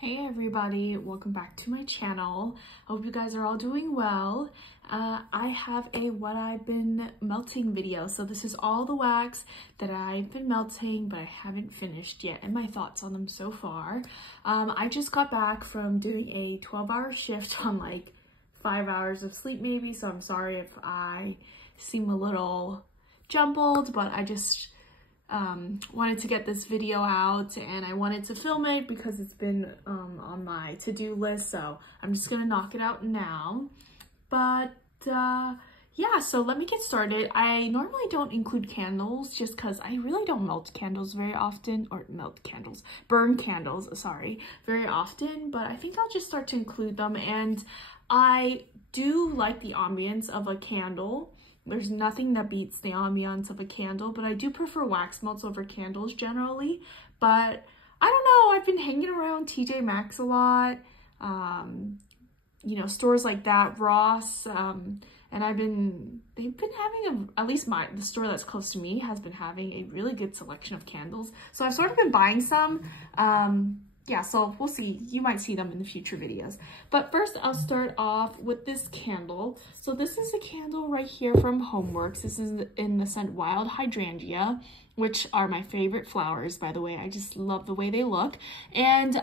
Hey everybody, welcome back to my channel. I hope you guys are all doing well. I have a what I've been melting video. So this is all the wax that I've been melting, but I haven't finished yet, and my thoughts on them so far. I just got back from doing a 12-hour shift on like 5 hours of sleep maybe, so I'm sorry if I seem a little jumbled, but I just wanted to get this video out and I wanted to film it because it's been on my to-do list, so I'm just gonna knock it out now. But yeah, so let me get started. I normally don't include candles just because I really don't melt candles very often, or burn candles, sorry, very often, but I think I'll just start to include them. And I do like the ambience of a candle. There's nothing that beats the ambiance of a candle, but I do prefer wax melts over candles generally. But I don't know, I've been hanging around TJ Maxx a lot, you know, stores like that, Ross, and they've been having at least the store that's close to me has been having a really good selection of candles. So I've sort of been buying some. Yeah, so we'll see. You might see them in the future videos. But first, I'll start off with this candle. So this is a candle right here from Homeworx. This is in the scent Wild Hydrangea, which are my favorite flowers, by the way. I just love the way they look. And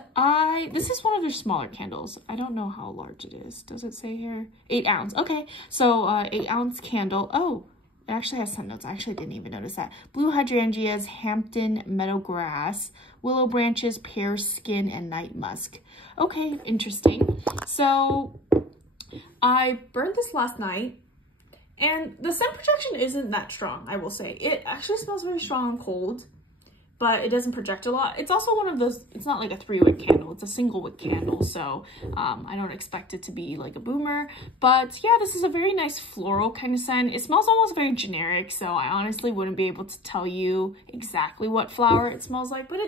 this is one of their smaller candles. I don't know how large it is. Does it say here? 8 ounce. Okay, so 8 ounce candle. Oh, it actually has scent notes. I actually didn't even notice that. Blue hydrangeas, Hampton meadowgrass, willow branches, pear skin, and night musk. Okay, interesting. So I burned this last night, and the scent projection isn't that strong, I will say. It actually smells very strong and cold, but it doesn't project a lot. It's also one of those, it's not like a 3-wick candle, it's a single wick candle, so I don't expect it to be like a boomer. But yeah, this is a very nice floral kind of scent. It smells almost very generic, so I honestly wouldn't be able to tell you exactly what flower it smells like, but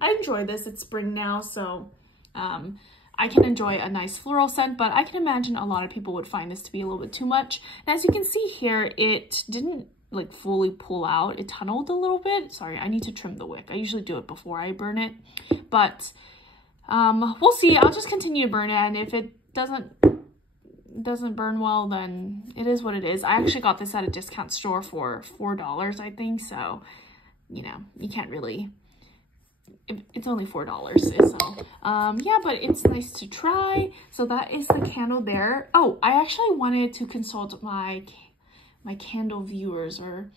I enjoy this. It's spring now, so I can enjoy a nice floral scent, but I can imagine a lot of people would find this to be a little bit too much. And as you can see here, it didn't like fully pull out. It tunneled a little bit. Sorry, I need to trim the wick. I usually do it before I burn it, but we'll see. I'll just continue to burn it, and if it doesn't burn well, then it is what it is. I actually got this at a discount store for $4, I think, so you know, you can't really, it's only $4, so yeah, but it's nice to try. So that is the candle there. Oh, I actually wanted to consult my candle viewers, or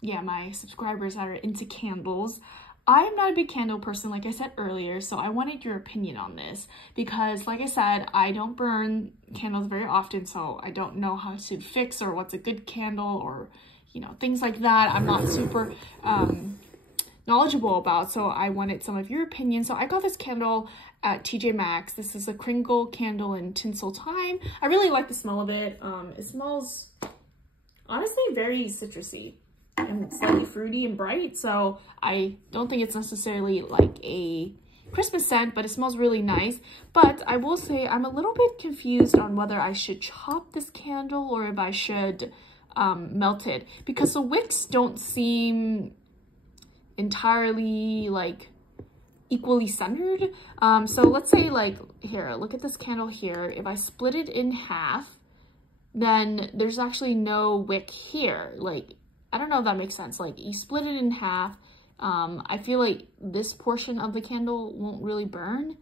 yeah, my subscribers that are into candles. I am not a big candle person, like I said earlier, so I wanted your opinion on this because, like I said, I don't burn candles very often, so I don't know how to fix or what's a good candle, or you know, things like that. I'm not super knowledgeable about, so I wanted some of your opinion. So I got this candle at TJ Maxx. This is a Kringle Candle in Tinsel Time. I really like the smell of it. It smells honestly very citrusy and slightly fruity and bright, so I don't think it's necessarily like a Christmas scent, but it smells really nice. But I will say I'm a little bit confused on whether I should chop this candle or if I should melt it, because the wicks don't seem entirely like equally centered. So let's say, like, here, look at this candle here. If I split it in half, then there's actually no wick here. Like, I don't know if that makes sense. Like, you split it in half, I feel like this portion of the candle won't really burn.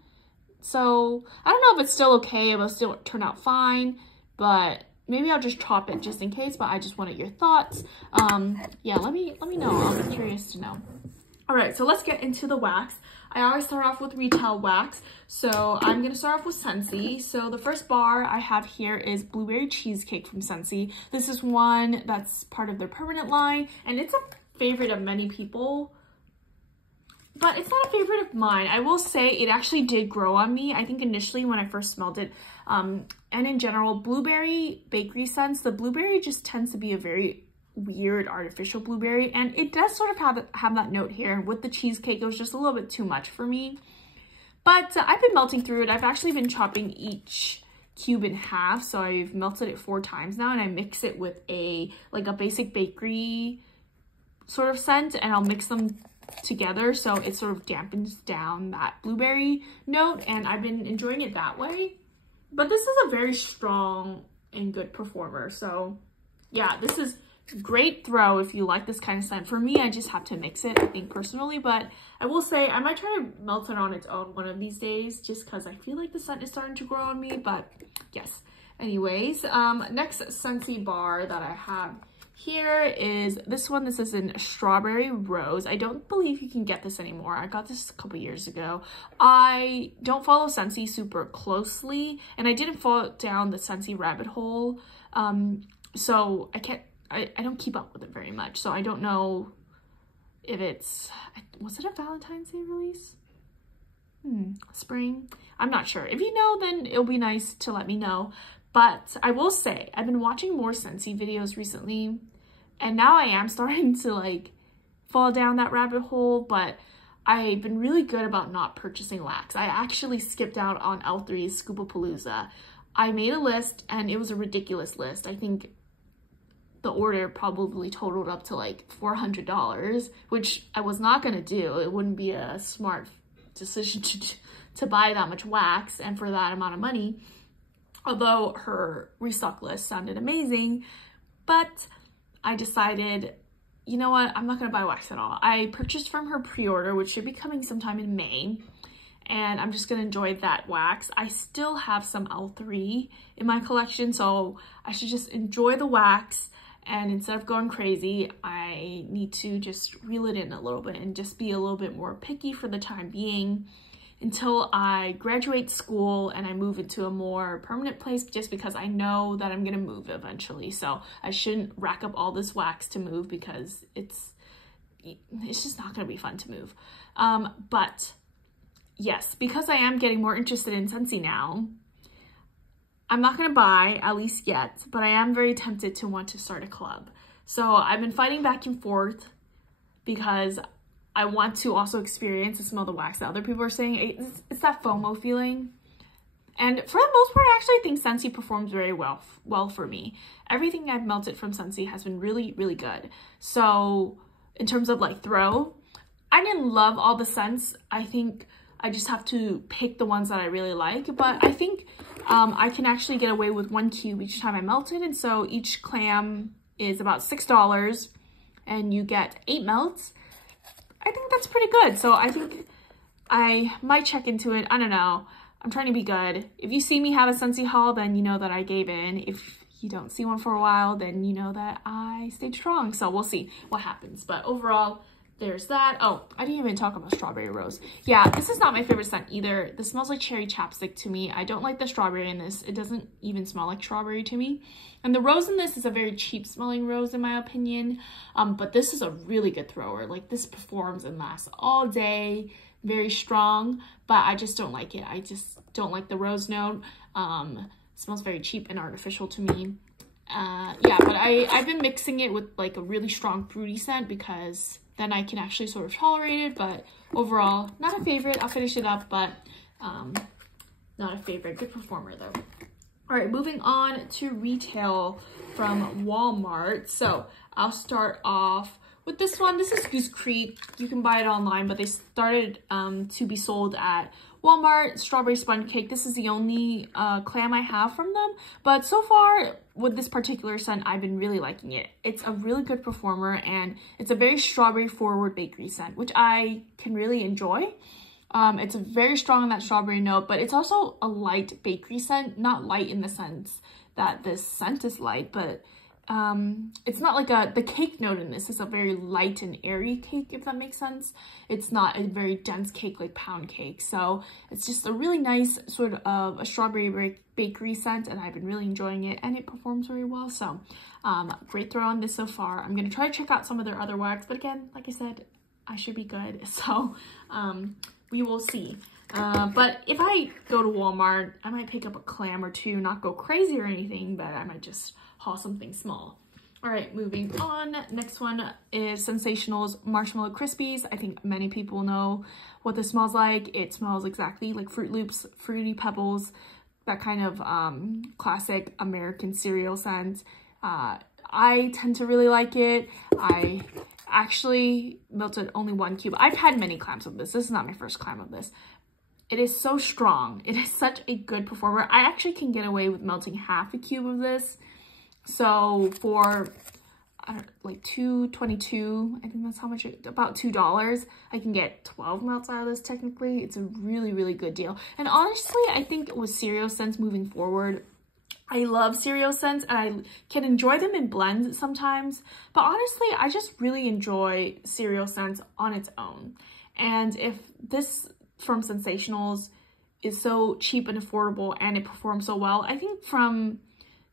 So I don't know if it's still okay, if it'll still turn out fine, but maybe I'll just chop it just in case. But I just wanted your thoughts. Yeah, let me know. I'll be curious to know. All right, so let's get into the wax. I always start off with retail wax, so I'm gonna start off with Scentsy. So the first bar I have here is Blueberry Cheesecake from Scentsy. This is one that's part of their permanent line, and it's a favorite of many people, but it's not a favorite of mine. I will say it actually did grow on me. I think initially when I first smelled it, and in general, blueberry bakery scents, the blueberry just tends to be a very weird artificial blueberry, and it does sort of have that note here. With the cheesecake, it was just a little bit too much for me, but I've been melting through it. I've actually been chopping each cube in half, so I've melted it 4 times now, and I mix it with a basic bakery sort of scent, and I'll mix them together, so it sort of dampens down that blueberry note, and I've been enjoying it that way. But this is a very strong and good performer, so yeah, this is great throw if you like this kind of scent. For me, I just have to mix it, I think, personally, but I will say I might try to melt it on its own one of these days, just because I feel like the scent is starting to grow on me. But yes, anyways, next Scentsy bar that I have here is this one. This is in Strawberry Rose. I don't believe you can get this anymore. I got this a couple years ago. I don't follow Scentsy super closely, and I didn't fall down the Scentsy rabbit hole, so I don't keep up with it very much, so I don't know if it's, was it a Valentine's Day release? Spring? I'm not sure. If you know, then it'll be nice to let me know. But I will say, I've been watching more Scentsy videos recently, and now I am starting to like fall down that rabbit hole, but I've been really good about not purchasing wax. I actually skipped out on L3's Scoopapalooza. I made a list, and it was a ridiculous list. I think the order probably totaled up to like $400, which I was not gonna do. It wouldn't be a smart decision to buy that much wax and for that amount of money. Although her restock list sounded amazing, but I decided, you know what, I'm not gonna buy wax at all. I purchased from her pre-order, which should be coming sometime in May, and I'm just gonna enjoy that wax. I still have some L3 in my collection, so I should just enjoy the wax. And instead of going crazy, I need to just reel it in a little bit and just be a little bit more picky for the time being until I graduate school and I move into a more permanent place, just because I know that I'm gonna move eventually. So I shouldn't rack up all this wax to move, because it's just not gonna be fun to move. But yes, because I am getting more interested in Scentsy now, I'm not gonna buy, at least yet, but I am very tempted to want to start a club. So I've been fighting back and forth because I want to also experience and smell the wax that other people are saying. It's that FOMO feeling. And for the most part, I actually think Scentsy performs very well for me. Everything I've melted from Scentsy has been really, really good. So in terms of like throw, I didn't love all the scents. I think I just have to pick the ones that I really like, but I think I can actually get away with 1 cube each time I melt it, and so each clam is about $6, and you get 8 melts. I think that's pretty good, so I think I might check into it. I don't know. I'm trying to be good. If you see me have a Scentsy haul, then you know that I gave in. If you don't see one for a while, then you know that I stayed strong, so we'll see what happens. But overall, there's that. Oh, I didn't even talk about Strawberry Rose. Yeah, this is not my favorite scent either. This smells like cherry chapstick to me. I don't like the strawberry in this. It doesn't even smell like strawberry to me. And the rose in this is a very cheap smelling rose in my opinion. But this is a really good thrower. Like, this performs and lasts all day. Very strong, but I just don't like it. I just don't like the rose note. It smells very cheap and artificial to me. Yeah, but I've been mixing it with like a really strong fruity scent, because then I can actually sort of tolerate it. But overall, not a favorite. I'll finish it up, but not a favorite. Good performer though. All right, moving on to retail from Walmart. So I'll start off with this one. This is Goose Creek. You can buy it online, but they started to be sold at Walmart. Strawberry sponge cake. This is the only clam I have from them, but so far with this particular scent, I've been really liking it. It's a really good performer, and it's a very strawberry forward bakery scent, which I can really enjoy. It's very strong on that strawberry note, but it's also a light bakery scent. Not light in the sense that this scent is light, but it's not like the cake note in this is a very light and airy cake, if that makes sense. It's not a very dense cake like pound cake. So it's just a really nice sort of a strawberry bakery scent, and I've been really enjoying it, and it performs very well. So great throw on this so far. I'm going to try to check out some of their other wax, but again, like I said, I should be good. So we will see. But if I go to Walmart, I might pick up a clam or two, not go crazy or anything, but I might just haul something small. All right, moving on. Next one is Scentsationals Marshmallow Crispies. I think many people know what this smells like. It smells exactly like Fruit Loops, Fruity Pebbles, that kind of classic American cereal scent. I tend to really like it. I actually melted only 1 cube. I've had many clams of this. This is not my first clam of this. It is so strong. It is such a good performer. I actually can get away with melting half a cube of this. So for like $2.22, I think that's how much, about $2, I can get 12 melts out of this technically. It's a really, really good deal. And honestly, I think with cereal scents moving forward, I love cereal scents and I can enjoy them in blends sometimes, but honestly, I just really enjoy cereal scents on its own. And if this from Scentsationals is so cheap and affordable and it performs so well, I think from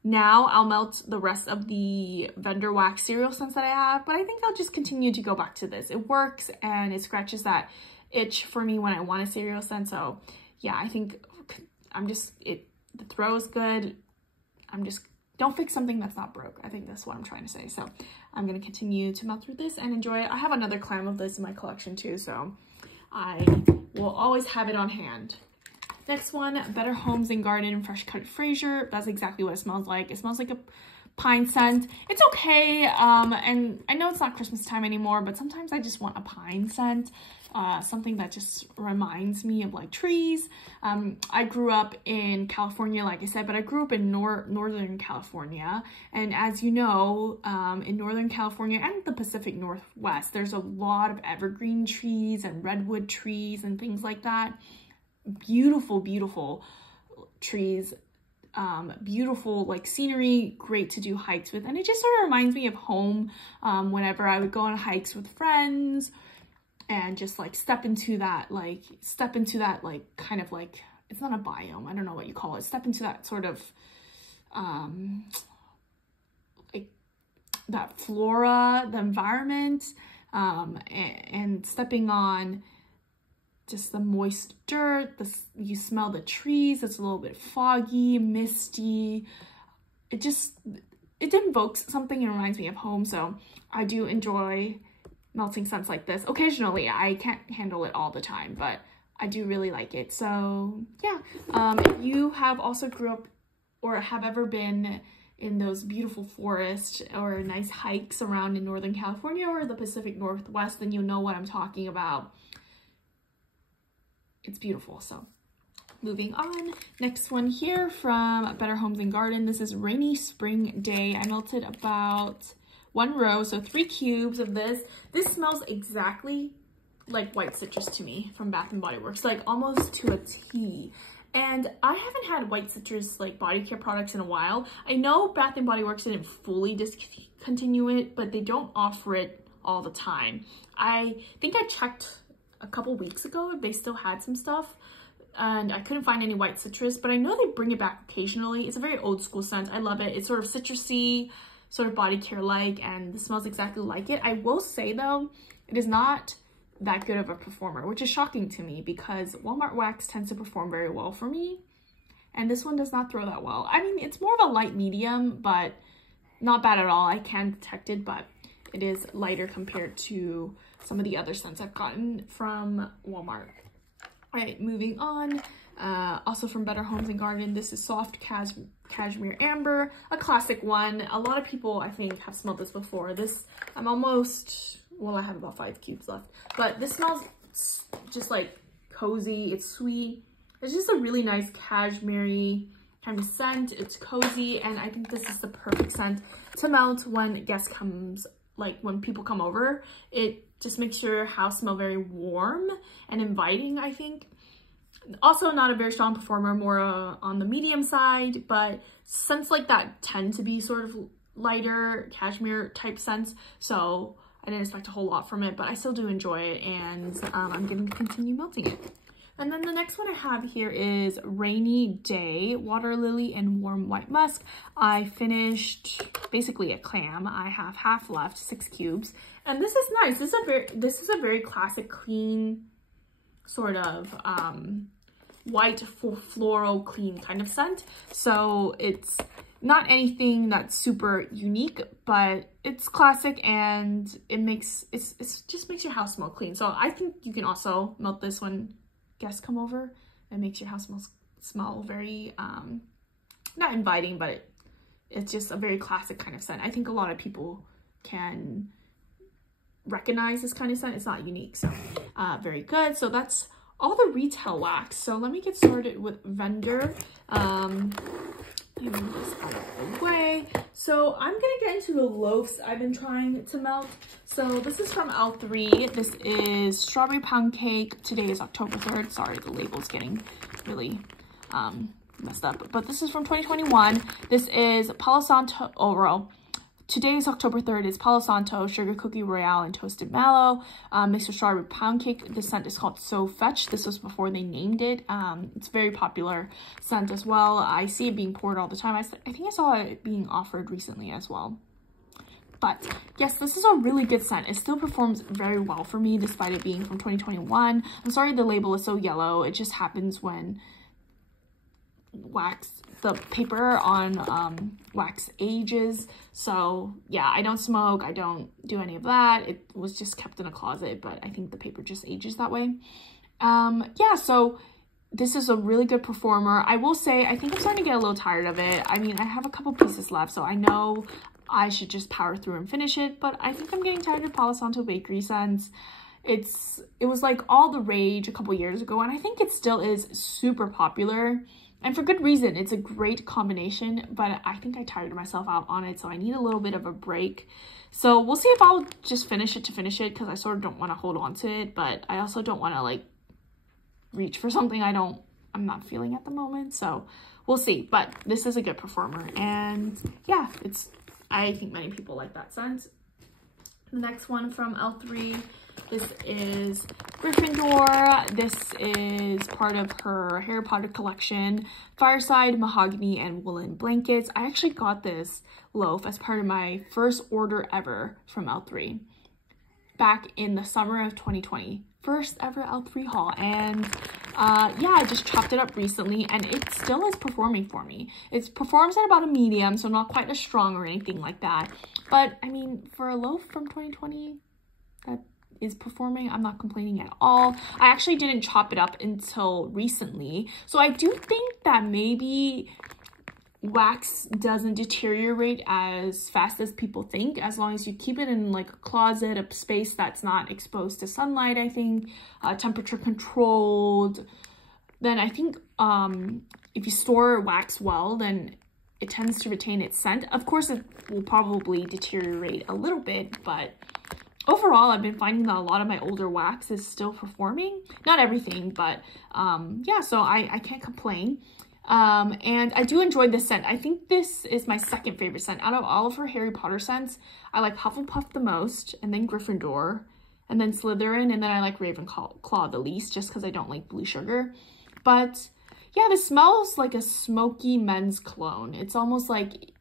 now I'll melt the rest of the vendor wax cereal scents that I have, but I think I'll just continue to go back to this. It works and it scratches that itch for me when I want a cereal scent. So yeah, I think the throw is good. Don't fix something that's not broke. I think that's what I'm trying to say. So I'm going to continue to melt through this and enjoy it. I have another clam of this in my collection too, so I will always have it on hand. Next one, Better Homes and Garden Fresh Cut Fraser. That's exactly what it smells like. It smells like a pine scent. It's okay, and I know it's not Christmas time anymore, but sometimes I just want a pine scent. Something that just reminds me of like trees. I grew up in California, like I said, but I grew up in Northern California. And as you know, in Northern California and the Pacific Northwest, there's a lot of evergreen trees and redwood trees and things like that. Beautiful, beautiful trees. Beautiful like scenery, great to do hikes with. And it just sort of reminds me of home whenever I would go on hikes with friends. And just like step into that kind of like, it's not a biome, I don't know what you call it. Step into that sort of, like that flora, the environment, and stepping on just the moist dirt. You smell the trees, it's a little bit foggy, misty. It invokes something and reminds me of home. So I do enjoy melting scents like this. Occasionally, I can't handle it all the time, but I do really like it. So yeah, if you have also grew up or have ever been in those beautiful forests or nice hikes around in Northern California or the Pacific Northwest, then you know what I'm talking about. It's beautiful. So moving on, next one here from Better Homes and Garden. This is Rainy Spring Day. I melted about 1 row, so 3 cubes of this. This smells exactly like white citrus to me from Bath & Body Works, like almost to a T. And I haven't had white citrus like body care products in a while. I know Bath & Body Works didn't fully discontinue it, but they don't offer it all the time. I think I checked a couple weeks ago if they still had some stuff, and I couldn't find any white citrus, but I know they bring it back occasionally. It's a very old school scent. I love it. It's sort of citrusy, sort of body care like, and this smells exactly like it. I will say though, it is not that good of a performer, which is shocking to me because Walmart wax tends to perform very well for me, and this one does not throw that well. I mean, it's more of a light medium, but not bad at all. I can detect it, but it is lighter compared to some of the other scents I've gotten from Walmart. All right, moving on. Also from Better Homes and Garden, this is Soft Cashmere Amber, a classic one. A lot of people, I think, have smelled this before. This, I'm almost, well, I have about 5 cubes left, but this smells just like cozy. It's sweet. It's just a really nice cashmere kind of scent. It's cozy, and I think this is the perfect scent to melt when guests comes, like when people come over. It just makes your house smell very warm and inviting, I think. Also not a very strong performer, more on the medium side, but scents like that tend to be sort of lighter cashmere type scents, so I didn't expect a whole lot from it, but I still do enjoy it, and I'm going to continue melting it. And then the next one I have here is Rainy Day, Water Lily and Warm White Musk. I finished basically a clam. I have half left, 6 cubes, and this is nice. This is a very classic, clean, sort of white floral clean kind of scent. So it's not anything that's super unique, but it's classic, and it just makes your house smell clean. So I think you can also melt this when guests come over. It makes your house smell very not inviting, but it's just a very classic kind of scent. I think a lot of people can recognize this kind of scent. It's not unique, so very good. So that's all the retail wax. So let me get started with vendor. Move this out of the way. So I'm gonna get into the loaves I've been trying to melt. So this is from L3. This is strawberry pound cake. Today is October 3rd. Sorry, the label's getting really messed up. But this is from 2021. This is Palo Santo Oro. Today is October 3rd. It's Palo Santo, Sugar Cookie Royale, and Toasted Mallow, mixed with strawberry pound cake. This scent is called So Fetch. This was before they named it. It's a very popular scent as well. I see it being poured all the time. I think I saw it being offered recently as well. But yes, this is a really good scent. It still performs very well for me despite it being from 2021. I'm sorry the label is so yellow. It just happens when the paper on wax ages. So yeah, I don't smoke, I don't do any of that. It was just kept in a closet, but I think the paper just ages that way. Yeah, so this is a really good performer. I will say I think I'm starting to get a little tired of it. I mean, I have a couple pieces left, so I know I should just power through and finish it, but I think I'm getting tired of Palo Santo bakery scents. It was like all the rage a couple years ago, and I think it still is super popular. And for good reason. It's a great combination, but I think I tired myself out on it, so I need a little bit of a break. So we'll see if I'll just finish it to finish it, because I sort of don't want to hold on to it, but I also don't want to like reach for something I'm not feeling at the moment. So we'll see, but this is a good performer, and yeah, I think many people like that scent. The next one from L3, this is Gryffindor. This is part of her Harry Potter collection, Fireside, Mahogany, and Woolen Blankets. I actually got this loaf as part of my first order ever from L3 back in the summer of 2020. First ever L3 haul, and yeah, I just chopped it up recently, and it still is performing for me. It performs at about a medium, so not quite as strong or anything like that, but I mean, for a loaf from 2020 that is performing, I'm not complaining at all. I actually didn't chop it up until recently, so I do think that maybe wax doesn't deteriorate as fast as people think, as long as you keep it in like a closet, a space that's not exposed to sunlight. I think temperature controlled, then I think if you store wax well, then it tends to retain its scent. Of course, it will probably deteriorate a little bit, but overall, I've been finding that a lot of my older wax is still performing. Not everything, but yeah, so I can't complain. And I do enjoy this scent. I think this is my second favorite scent. Out of all of her Harry Potter scents, I like Hufflepuff the most, and then Gryffindor, and then Slytherin, and then I like Ravenclaw the least, just because I don't like blue sugar. But yeah, this smells like a smoky men's cologne. It's almost like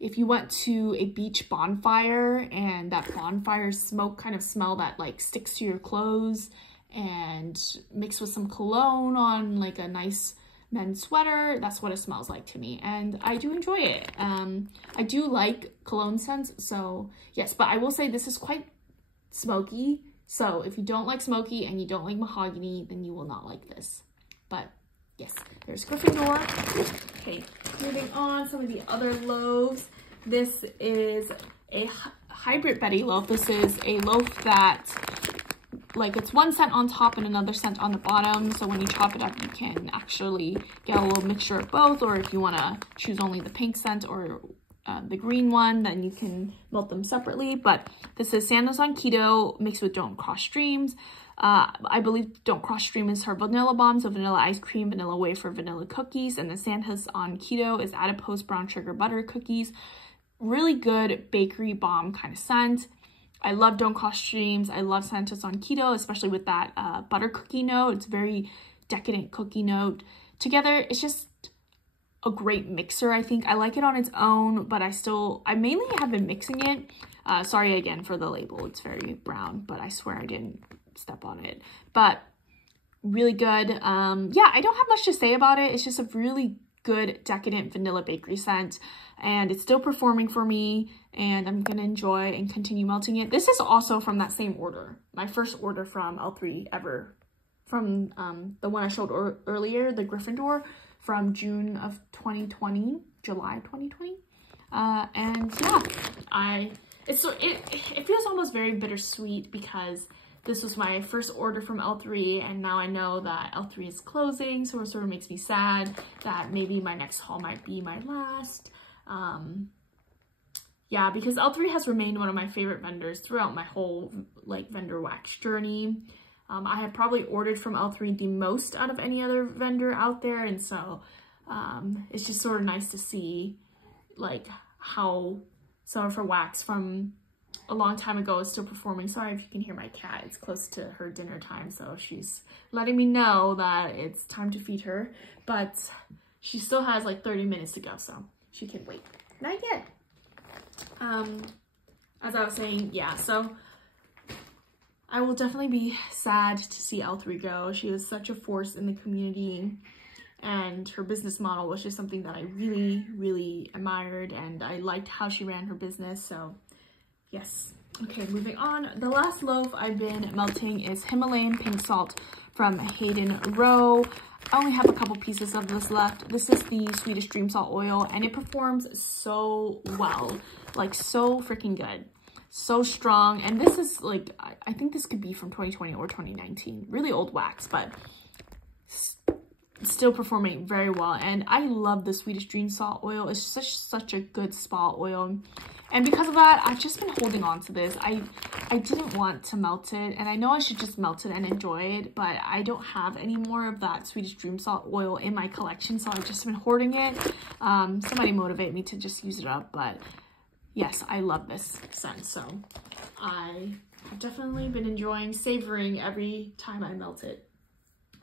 if you went to a beach bonfire and that bonfire smoke kind of smell that like sticks to your clothes, and mixed with some cologne on like a nice men's sweater. That's what it smells like to me, and I do enjoy it. I do like cologne scents, so yes, but I will say this is quite smoky, so if you don't like smoky and you don't like mahogany, then you will not like this. But yes, there's Gryffindor. Okay, moving on, some of the other loaves. This is a hybrid Betty loaf. This is a loaf that like it's one scent on top and another scent on the bottom, so when you chop it up you can actually get a little mixture of both, or if you want to choose only the pink scent or the green one, then you can melt them separately. But this is Santa's on Keto mixed with Don't Cross Streams. I believe Don't Cross Stream is her vanilla bomb, so vanilla ice cream, vanilla wafer, vanilla cookies, and the Santa's on Keto is adipose brown sugar butter cookies. Really good bakery bomb kind of scent. I love Don't Cross Streams. I love Santa's on Keto, especially with that butter cookie note. It's very decadent cookie note. Together, it's just a great mixer, I think. I like it on its own, but I mainly have been mixing it. Sorry again for the label. It's very brown, but I swear I didn't step on it. But really good. Yeah, I don't have much to say about it. It's just a really good decadent vanilla bakery scent, and it's still performing for me, and I'm gonna enjoy and continue melting it. This is also from that same order, my first order from L3 ever, from the one I showed earlier, the Gryffindor, from June of 2020, July 2020. And yeah, I it feels almost very bittersweet because this was my first order from L3, and now I know that L3 is closing, so it sort of makes me sad that maybe my next haul might be my last. Yeah, because L3 has remained one of my favorite vendors throughout my whole like vendor wax journey. I have probably ordered from L3 the most out of any other vendor out there, and so it's just sort of nice to see like how someone for wax from a long time ago is still performing. Sorry if you can hear my cat, it's close to her dinner time, so she's letting me know that it's time to feed her, but she still has like 30 minutes to go, so she can wait. Not yet. As I was saying, yeah, so I will definitely be sad to see L3 go. She was such a force in the community, and her business model was just something that I really, really admired, and I liked how she ran her business, so yes. Okay, moving on. The last loaf I've been melting is Himalayan pink salt from Hayden Rowe. I only have a couple pieces of this left. This is the Swedish Dream Salt oil, and it performs so well, like so freaking good, so strong. And this is like, I think this could be from 2020 or 2019, really old wax, but still performing very well. And I love the Swedish Dream Salt oil. It's such a good spa oil, and because of that, I've just been holding on to this. I didn't want to melt it, and I know I should just melt it and enjoy it, but I don't have any more of that Swedish Dream Salt oil in my collection, so I've just been hoarding it. Somebody motivate me to just use it up, but yes, I love this scent, so I have definitely been enjoying savoring every time I melt it.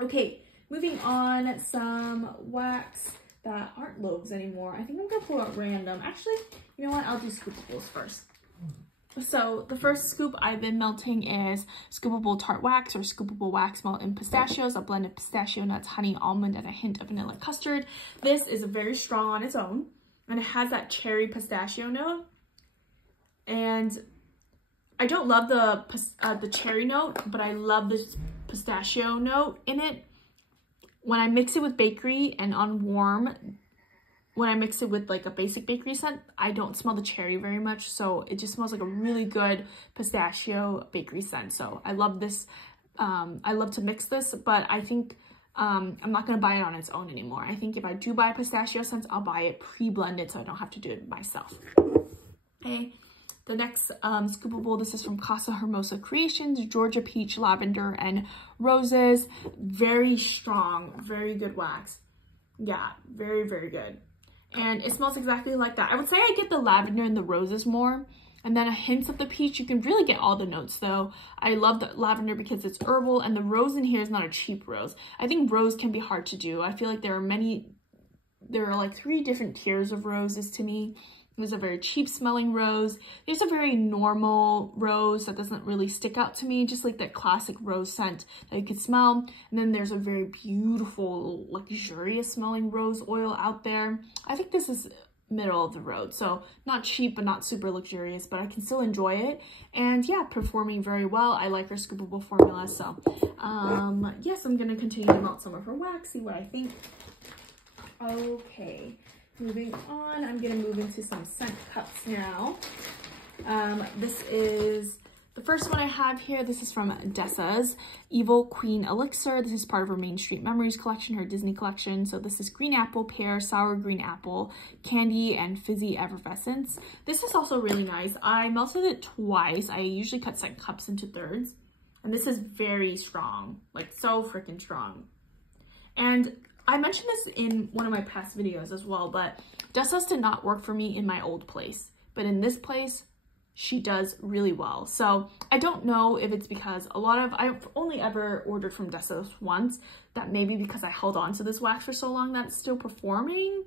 Okay, moving on, some wax that aren't loaves anymore. I think I'm gonna pull out random. Actually, you know what? I'll do scoopables first. So the first scoop I've been melting is Scoopable Tart Wax, or Scoopable Wax Melt in Pistachios, a blend of pistachio nuts, honey, almond, and a hint of vanilla custard. This is very strong on its own, and it has that cherry pistachio note. And I don't love the cherry note, but I love this pistachio note in it. When I mix it with bakery and on warm, when I mix it with like a basic bakery scent, I don't smell the cherry very much, so it just smells like a really good pistachio bakery scent. So I love this. I love to mix this, but I think I'm not going to buy it on its own anymore. I think if I do buy pistachio scents, I'll buy it pre-blended so I don't have to do it myself. Okay. The next scoopable, this is from Casa Hermosa Creations, Georgia Peach, Lavender, and Roses. Very strong, very good wax. Yeah, very, very good. And it smells exactly like that. I would say I get the lavender and the roses more, and then a hint of the peach. You can really get all the notes though. I love the lavender because it's herbal, and the rose in here is not a cheap rose. I think rose can be hard to do. I feel like there are like 3 different tiers of roses to me. There's a very cheap smelling rose. There's a very normal rose that doesn't really stick out to me, just like that classic rose scent that you could smell. And then there's a very beautiful, luxurious smelling rose oil out there. I think this is middle of the road, so not cheap but not super luxurious, but I can still enjoy it. And yeah, performing very well. I like her scoopable formula, so yes, I'm gonna continue to melt some of her wax, see what I think. Okay. Moving on, I'm going to move into some scent cups now. This is the first one I have here. This is from Dessas, Evil Queen Elixir. This is part of her Main Street Memories collection, her Disney collection. So this is green apple, pear, sour green apple, candy, and fizzy effervescence. This is also really nice. I melted it twice. I usually cut scent cups into thirds. And this is very strong, like so freaking strong. And I mentioned this in one of my past videos as well, but Dessas did not work for me in my old place. But in this place, she does really well. So I don't know if it's because I've only ever ordered from Dessas once, that maybe because I held on to this wax for so long that it's still performing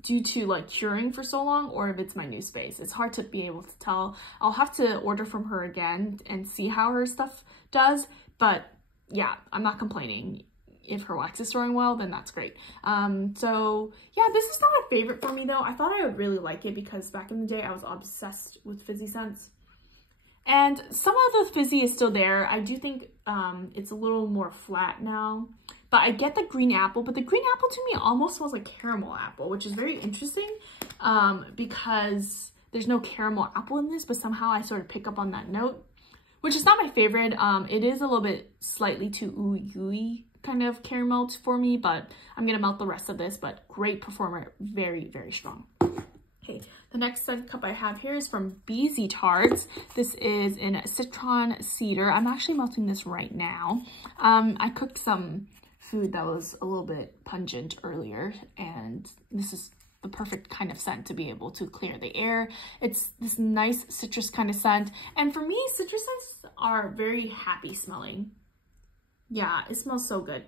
due to like curing for so long, or if it's my new space. It's hard to be able to tell. I'll have to order from her again and see how her stuff does. But yeah, I'm not complaining. If her wax is storing well, then that's great. So yeah, this is not a favorite for me though. I thought I would really like it because back in the day I was obsessed with fizzy scents. And some of the fizzy is still there. I do think it's a little more flat now. But I get the green apple, but the green apple to me almost smells like caramel apple, which is very interesting because there's no caramel apple in this, but somehow I sort of pick up on that note, which is not my favorite. It is a little bit slightly too ooey kind of caramel for me, but I'm gonna melt the rest of this. But great performer, very, very strong. Okay, the next scent cup I have here is from Beezy Tarts. This is in Citron Cedar. I'm actually melting this right now. I cooked some food that was a little bit pungent earlier, and this is the perfect kind of scent to be able to clear the air. It's this nice citrus kind of scent, and for me, citrus scents are very happy smelling. Yeah, it smells so good.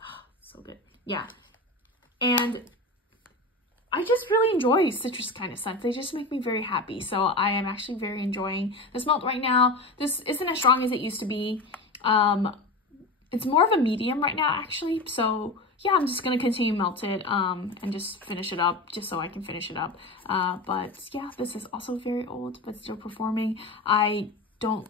Oh, so good. Yeah, and I just really enjoy citrus kind of scents. They just make me very happy. So I am actually very enjoying this melt right now. This isn't as strong as it used to be. It's more of a medium right now, actually. So yeah, I'm just gonna continue to melt it and just finish it up, just so I can finish it up. But yeah, this is also very old, but still performing. I don't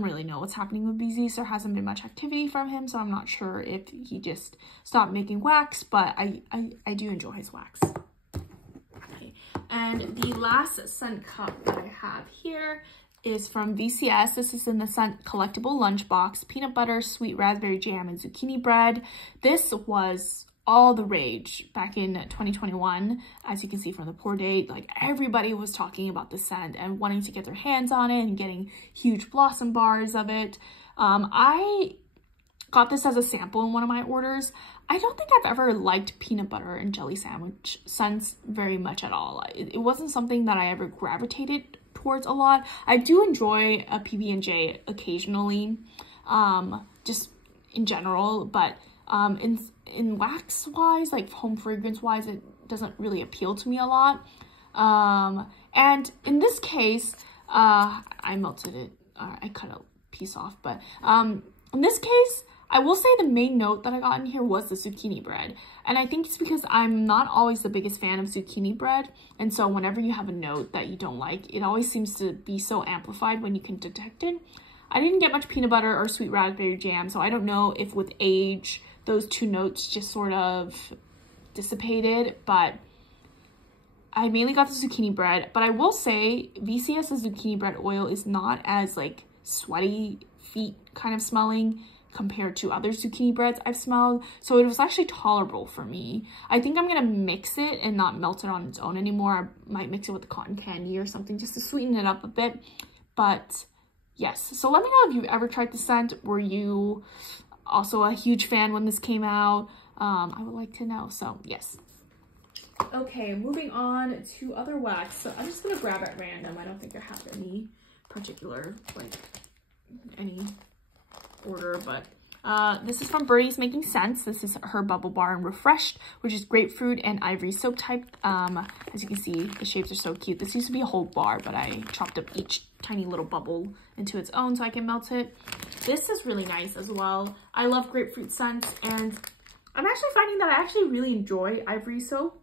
really know what's happening with Beezy. There hasn't been much activity from him, so I'm not sure if he just stopped making wax, but I do enjoy his wax. And the last scent cup that I have here is from VCS. This is in the scent collectible lunchbox, peanut butter, sweet raspberry jam, and zucchini bread. This was all the rage back in 2021. As you can see from the pour date, like everybody was talking about the scent and wanting to get their hands on it and getting huge blossom bars of it. I got this as a sample in one of my orders. I don't think I've ever liked peanut butter and jelly sandwich scents very much at all. It wasn't something that I ever gravitated towards a lot. I do enjoy a PB&J occasionally, just in general, but in wax wise, like home fragrance wise, it doesn't really appeal to me a lot. And in this case, I melted it, I cut a piece off, but in this case, I will say the main note that I got in here was the zucchini bread. And I think it's because I'm not always the biggest fan of zucchini bread. And so whenever you have a note that you don't like, it always seems to be so amplified when you can detect it. I didn't get much peanut butter or sweet raspberry jam, so I don't know if with age, those two notes just sort of dissipated, but I mainly got the zucchini bread. But I will say VCS's zucchini bread oil is not as like sweaty feet kind of smelling compared to other zucchini breads I've smelled, so it was actually tolerable for me. I think I'm gonna mix it and not melt it on its own anymore. I might mix it with the cotton candy or something just to sweeten it up a bit. But yes, so let me know if you've ever tried the scent. Were you also a huge fan when this came out? I would like to know, so yes. Okay, moving on to other wax. So I'm just gonna grab at random. I don't think I have any particular, like, any order, but this is from Birdies Making Sense. This is her Bubble Bar and Refreshed, which is grapefruit and ivory soap type. As you can see, the shapes are so cute. This used to be a whole bar, but I chopped up each tiny little bubble into its own so I can melt it. This is really nice as well. I love grapefruit scents, and I'm actually finding that I actually really enjoy ivory soap.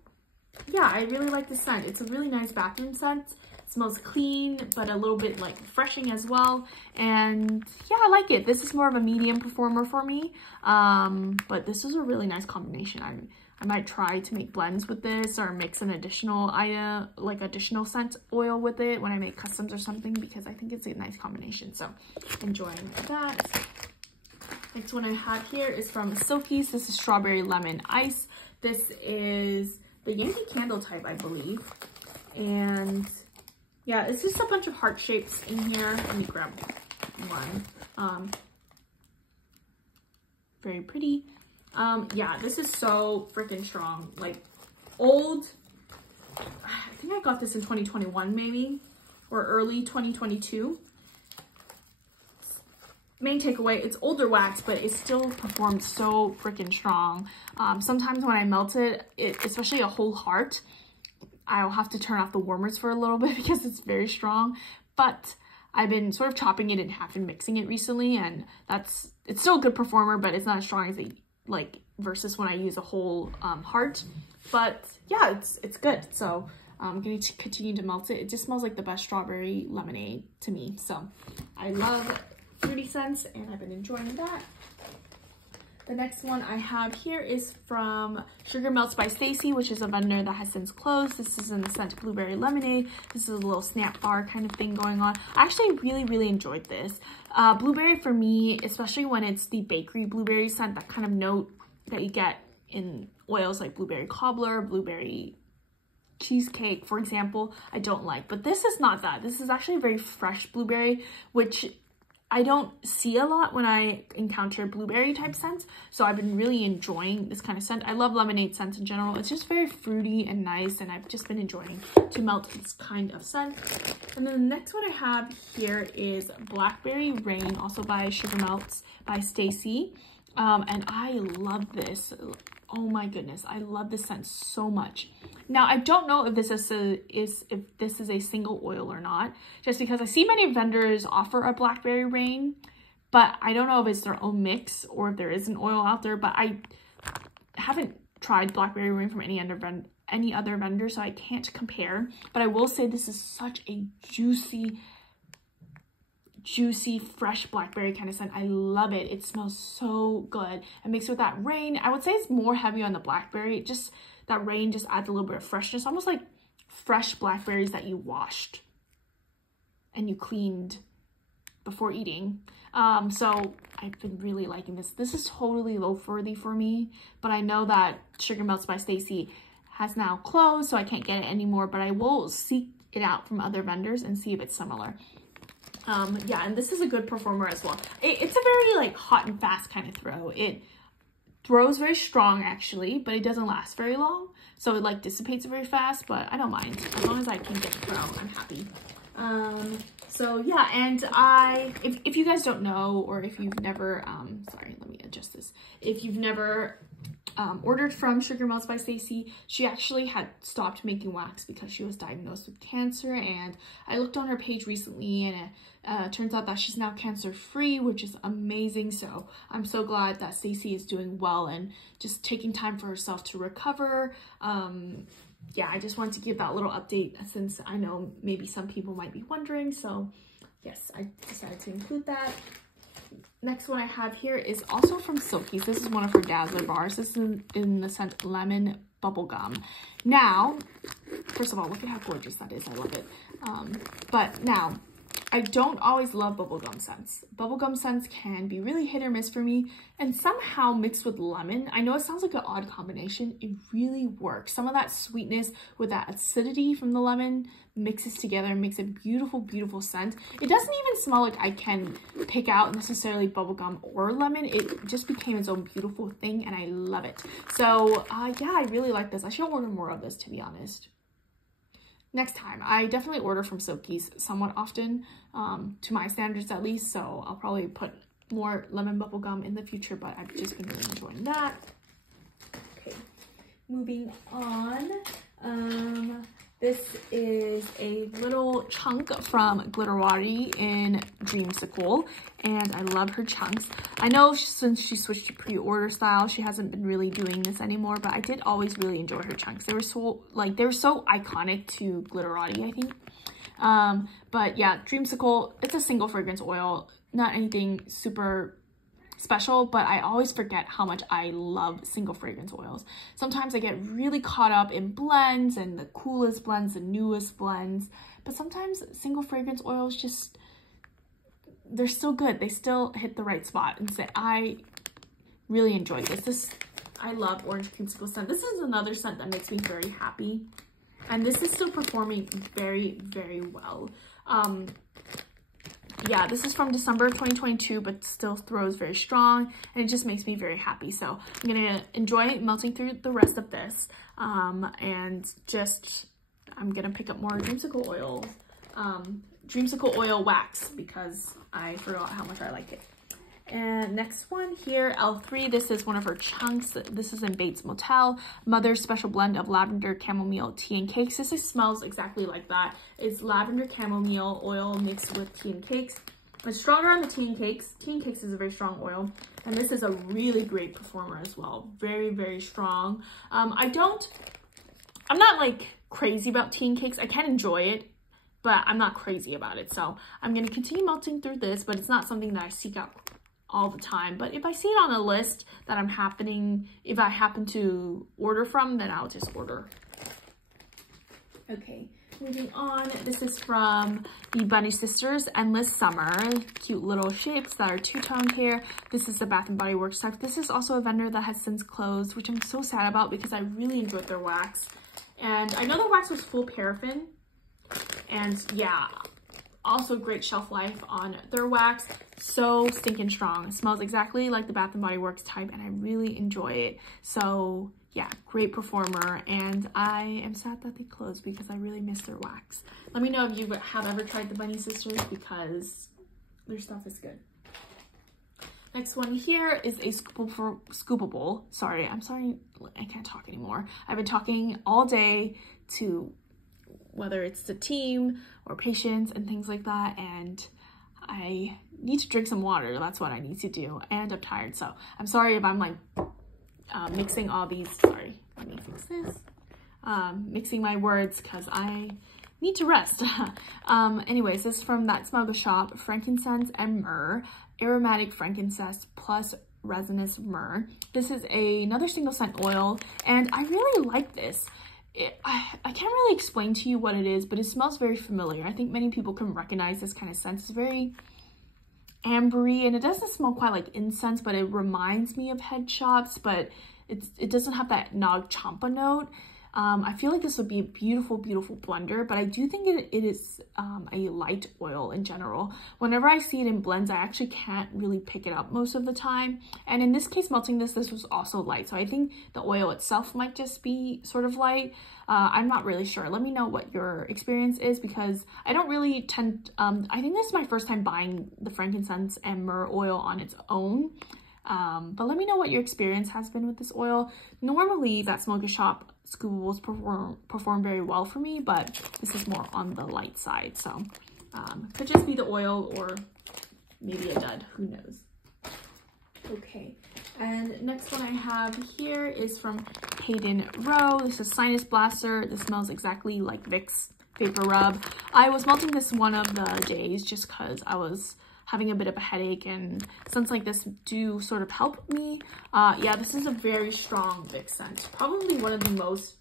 Yeah, I really like the scent. It's a really nice bathroom scent. It smells clean, but a little bit like refreshing as well. And yeah, I like it. This is more of a medium performer for me. But this is a really nice combination. I might try to make blends with this or mix an additional item, like additional scent oil with it when I make customs or something, because I think it's a nice combination. So enjoying that. Next one I have here is from Silkeys. This is Strawberry Lemon Ice. This is the Yankee Candle type, I believe. And yeah, it's just a bunch of heart shapes in here. Let me grab one. Very pretty. Yeah, this is so freaking strong. Like, old, I think I got this in 2021 maybe, or early 2022. Main takeaway, it's older wax, but it still performs so freaking strong. Sometimes when I melt it, especially a whole heart, I'll have to turn off the warmers for a little bit because it's very strong. But I've been sort of chopping it in half and mixing it recently, and it's still a good performer, but it's not as strong as versus when I use a whole heart. But yeah, it's good. So I'm going to continue to melt it. It just smells like the best strawberry lemonade to me. So I love fruity scents, and I've been enjoying that. The next one I have here is from Sugar Melts by Stacy, which is a vendor that has since closed. This is in the scent Blueberry Lemonade. This is a little snap bar kind of thing going on. I actually really enjoyed this. Blueberry for me, especially when it's the bakery blueberry scent, that kind of note that you get in oils like blueberry cobbler, blueberry cheesecake, for example, I don't like. But this is not that. This is actually a very fresh blueberry, which I don't see a lot when I encounter blueberry type scents. So I've been really enjoying this kind of scent. I love lemonade scents in general. It's just very fruity and nice, and I've just been enjoying to melt this kind of scent. And then the next one I have here is Blackberry Rain, also by Sugar Melts by Stacy. And I love this. Oh my goodness, I love this scent so much. Now, I don't know if this is a single oil or not, just because I see many vendors offer a Blackberry Rain, but I don't know if it's their own mix or if there is an oil out there. But I haven't tried Blackberry Rain from any other vendor, so I can't compare. But I will say this is such a juicy, fresh blackberry kind of scent. I love it. It smells so good. And mixed with that rain, I would say it's more heavy on the blackberry. Just that rain just adds a little bit of freshness, almost like fresh blackberries that you washed and you cleaned before eating. So I've been really liking this. This is totally loaf worthy for me, but I know that Sugar Melts by Stacy has now closed, so I can't get it anymore, but I will seek it out from other vendors and see if it's similar. Yeah, and this is a good performer as well. It's a very like hot and fast kind of throw. It throws very strong actually, but it doesn't last very long. So it like dissipates very fast, but I don't mind. As long as I can get the throw, I'm happy. So yeah, and if you guys don't know, or if you've never, sorry, let me adjust this. If you've never ordered from Sugar Melts by Stacy, she actually had stopped making wax because she was diagnosed with cancer, and I looked on her page recently, and it turns out that she's now cancer free, which is amazing. So I'm so glad that Stacy is doing well and just taking time for herself to recover. Yeah, I just wanted to give that little update since I know maybe some people might be wondering. So yes, I decided to include that. Next one I have here is also from Silkeys. This is one of her Dazzler bars. This is in the scent Lemon Bubblegum. Now, first of all, look at how gorgeous that is. I love it. But now, I don't always love bubblegum scents. Bubblegum scents can be really hit or miss for me, and somehow mixed with lemon, I know it sounds like an odd combination, it really works. Some of that sweetness with that acidity from the lemon mixes together and makes a beautiful, beautiful scent. It doesn't even smell like I can pick out necessarily bubblegum or lemon. It just became its own beautiful thing, and I love it. So yeah, I really like this. I should order more of this, to be honest. Next time, I definitely order from Silkeys somewhat often, to my standards at least, so I'll probably put more lemon bubblegum in the future, but I've just been really enjoying that. Okay, moving on. This is a little chunk from Glitterati in Dreamsicle, and I love her chunks. I know since she switched to pre-order style, she hasn't been really doing this anymore, but I did always really enjoy her chunks. They were so iconic to Glitterati, I think. But yeah, Dreamsicle, it's a single fragrance oil, not anything super special, but I always forget how much I love single fragrance oils. Sometimes I get really caught up in blends and the coolest blends, the newest blends, but sometimes single fragrance oils just, they're still good. They still hit the right spot, and so I really enjoyed this. I love Orange Creamsicle scent. This is another scent that makes me very happy, and this is still performing very, very well. Yeah, this is from December of 2022, but still throws very strong, and it just makes me very happy. So I'm gonna enjoy melting through the rest of this, and just, I'm gonna pick up more Dreamsicle oils, Dreamsicle oil wax, because I forgot how much I like it. And next one here, L3, this is one of her chunks. This is in Bates Motel, Mother's Special Blend of Lavender, Chamomile, Tea and Cakes. This smells exactly like that. It's lavender chamomile oil mixed with tea and cakes. It's stronger on the tea and cakes. Tea and cakes is a very strong oil. And this is a really great performer as well. Very, very strong. I'm not like crazy about tea and cakes. I can enjoy it, but I'm not crazy about it. So I'm going to continue melting through this, but it's not something that I seek out all the time, but if I see it on a list that if I happen to order from, then I'll just order. Okay, moving on, this is from the Bunny Sisters Endless Summer. Cute little shapes that are two-toned here. This is the Bath & Body Works type. This is also a vendor that has since closed, which I'm so sad about because I really enjoyed their wax. And I know the wax was full paraffin, and yeah, also great shelf life on their wax. So stinking strong. It smells exactly like the Bath & Body Works type, and I really enjoy it. So yeah, great performer, and I am sad that they closed because I really miss their wax. Let me know if you have ever tried the Bunny Sisters because their stuff is good. Next one here is a Scoopable. Sorry, I'm sorry, I can't talk anymore. I've been talking all day to whether it's the team or patients and things like that, and I need to drink some water. That's what I need to do, and I'm tired, so I'm sorry if I'm like mixing all these. Sorry, let me fix this. Mixing my words because I need to rest. Anyways, this is from That Smell Shop, frankincense and myrrh, aromatic frankincense plus resinous myrrh. This is another single scent oil, and I really like this. I can't really explain to you what it is, but it smells very familiar. I think many people can recognize this kind of scent. It's very ambery, and it doesn't smell quite like incense, but it reminds me of head shops, but it doesn't have that Nag Champa note. I feel like this would be a beautiful, beautiful blender, but I do think it is a light oil in general. Whenever I see it in blends, I actually can't really pick it up most of the time. And in this case, melting this was also light. So I think the oil itself might just be sort of light. I'm not really sure. Let me know what your experience is because I don't really tend, I think this is my first time buying the frankincense and myrrh oil on its own. But let me know what your experience has been with this oil. Normally, That Smell Shop Scoopables perform very well for me, but this is more on the light side. So could just be the oil or maybe a dud, who knows. Okay, and next one I have here is from Hayden Rowe. This is Sinus Blaster. This smells exactly like Vicks Vapor Rub. I was melting this one of the days just because I was having a bit of a headache, and scents like this do sort of help me. Yeah, this is a very strong Vicks scent. Probably one of the most,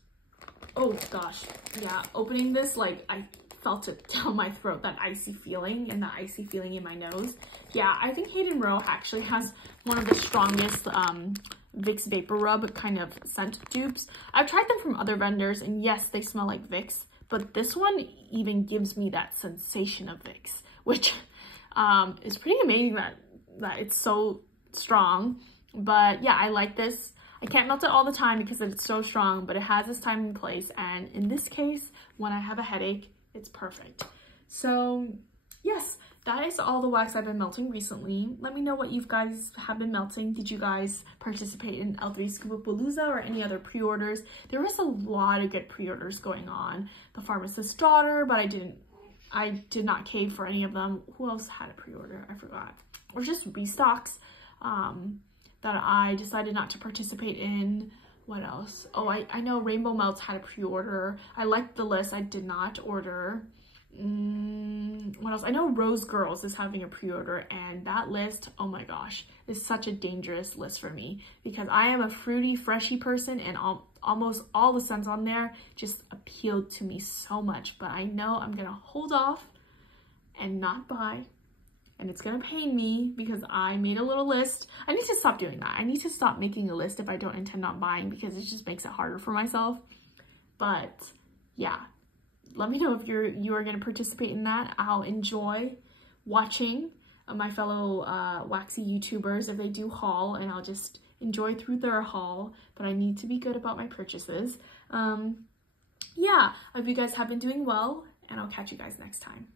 oh gosh, yeah, opening this, like I felt it down my throat, that icy feeling and the icy feeling in my nose. Yeah, I think Hayden Rowe actually has one of the strongest Vicks Vapor Rub kind of scent dupes. I've tried them from other vendors, and yes, they smell like Vicks, but this one even gives me that sensation of Vicks, which it's pretty amazing that it's so strong. But yeah, I like this. I can't melt it all the time because it's so strong, but it has its time and place, and in this case, when I have a headache, it's perfect. So yes, that is all the wax I've been melting recently. Let me know what you guys have been melting. Did you guys participate in L3 Scoopapalooza or any other pre-orders? There was a lot of good pre-orders going on. The Pharmacist's Daughter, but I did not cave for any of them. Who else had a pre-order? I forgot. Or just restocks that I decided not to participate in. What else? Oh, I know Rainbow Melts had a pre-order. I liked the list. I did not order. What else? I know Rose Girls is having a pre-order, and that list, oh my gosh, is such a dangerous list for me because I am a fruity, freshy person, and almost all the scents on there just appealed to me so much. But I know I'm gonna hold off and not buy, and it's gonna pain me because I made a little list. I need to stop doing that. I need to stop making a list if I don't intend on buying because it just makes it harder for myself. But yeah, let me know if you are going to participate in that. I'll enjoy watching my fellow waxy YouTubers if they do haul, and I'll just enjoy through their haul, but I need to be good about my purchases. Yeah, I hope you guys have been doing well, and I'll catch you guys next time.